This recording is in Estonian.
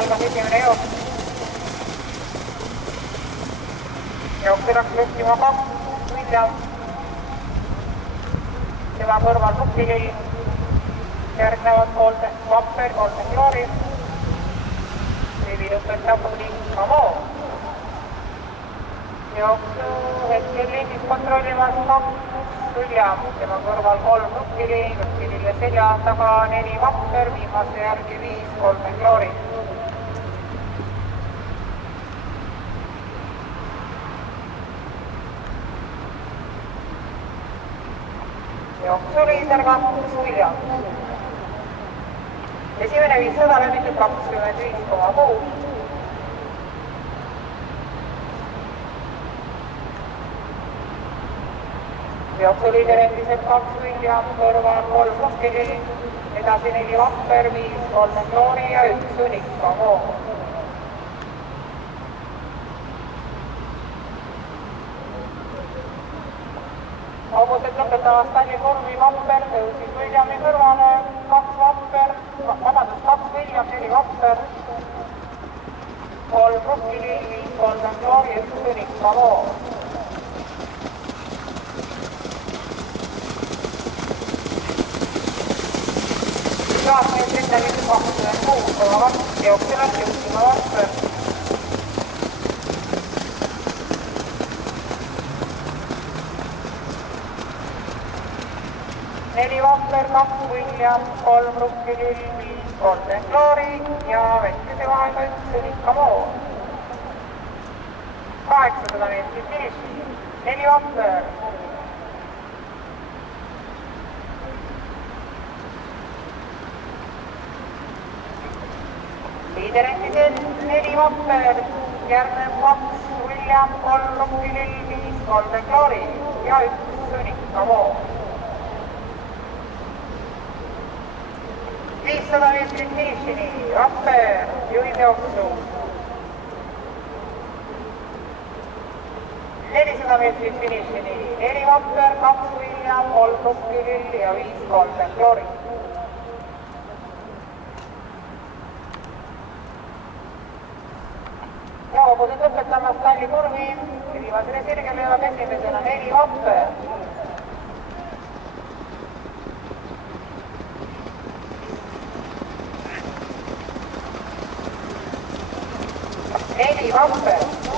algas esimene jooks. Jooksu läks juhtima 2 William. Tema kõrval Rukkilill. Järgnevad Vapper, Golden Glory. Rivi lõpetab Kamo. Jooksu hetkel liigis kontrollimas 2 William. Tema kõrval 3 Rukkilill. Rukkilille selja taga 4 Vapper, viimase järgi 5 Golden Glory. Jooksu liider 2 William. Esimene 500 läbitud 25,6. Jooksu liider endiselt 2 William, kõrval 3 Rukkilill, edasi 4 Vapper, 5 Golden Glory ja 1 Unikamo. Hobused lõpetavad Stalli kurvi Vapper, tõusis Williami kõrvale 2 Vapper, 2 William, 4 Vapper, 3 Rukkilill, 5 Golden Glory, 1 Unikamo. Saatmeid ette 26,2 jooksulas juhtima Vapper. Neli Vapper, 2 William, 3 Rukkilill, 5 Golden Glory ja vetkese vahega 1 Unikamo. 800 meetrit finiši, 4 Vapper. Liider endiselt 4 Vapper, järgneb 2 William, 3 Rukkilill, 5 Golden Glory ja 1 Unikamo. 500 meetrit finišini, Vapper juhib jooksu. 400 meetrit finišini, 4 Vapper, 2 William, 3 Rukkilill ja 5 Golden Glory. Ja hobused lõpetamas Stalli kurvi, viimasele sirgele jõuab esimesena 4 Vapper. 4 Vapper.